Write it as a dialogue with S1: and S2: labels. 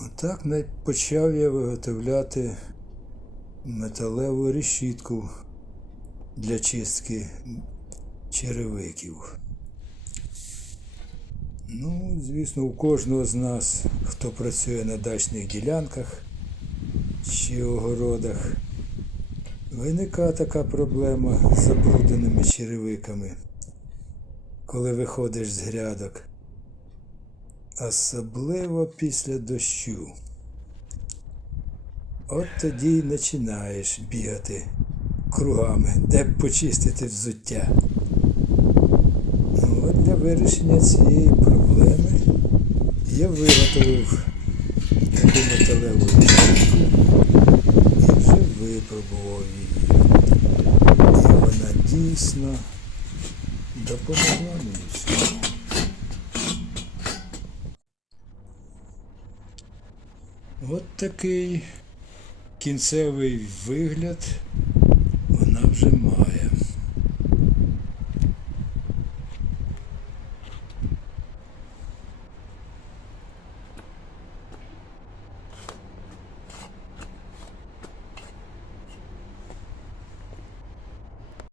S1: Отак почав я виготовляти металеву решітку для чистки черевиків. Ну, звісно, у кожного з нас, хто працює на дачних ділянках чи огородах, виникає така проблема з забрудненими черевиками, коли виходиш з грядок. Особливо після дощу. От тоді й починаєш бігати кругами, де б почистити взуття. Ну, от для вирішення цієї проблеми я виготовив таку металеву решітку і вже випробував її. І вона дійсно допомогла мені От такий кінцевий вигляд вона вже має.